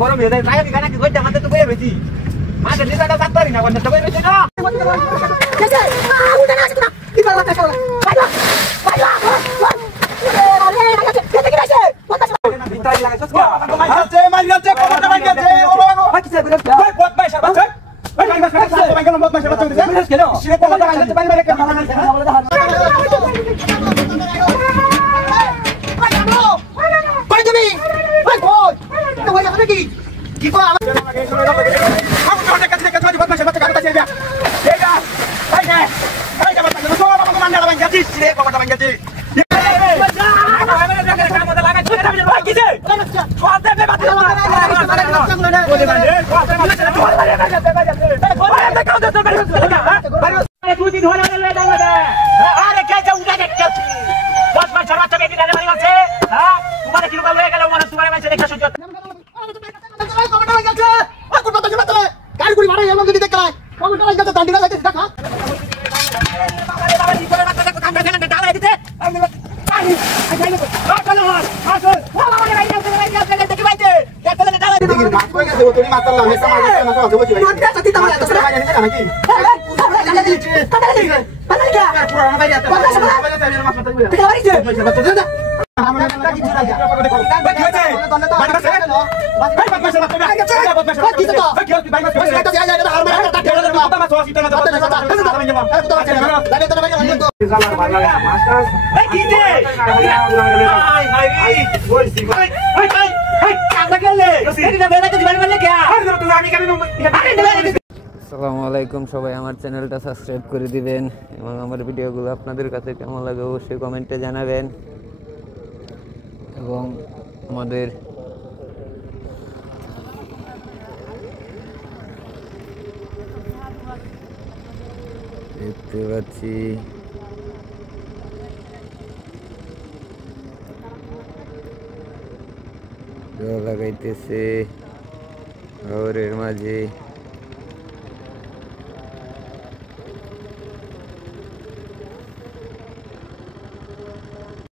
গরম হয়ে যায় গানা কি কইতে আমাদের তো বইয়ে রইছি মাঝে নিজাটা সাত পারি না বন্ধ সবাই রইছে না আসসালামু আলাইকুম সবাই আমার চ্যানেলটা সাবস্ক্রাইব করে দিবেন এবং আমার ভিডিওগুলো আপনাদের কাছে কেমন লাগে অবশ্যই কমেন্টে জানাবেন এবং আমাদের দেখতে পাচ্ছি লাগাইতেছে শহরের মাঝে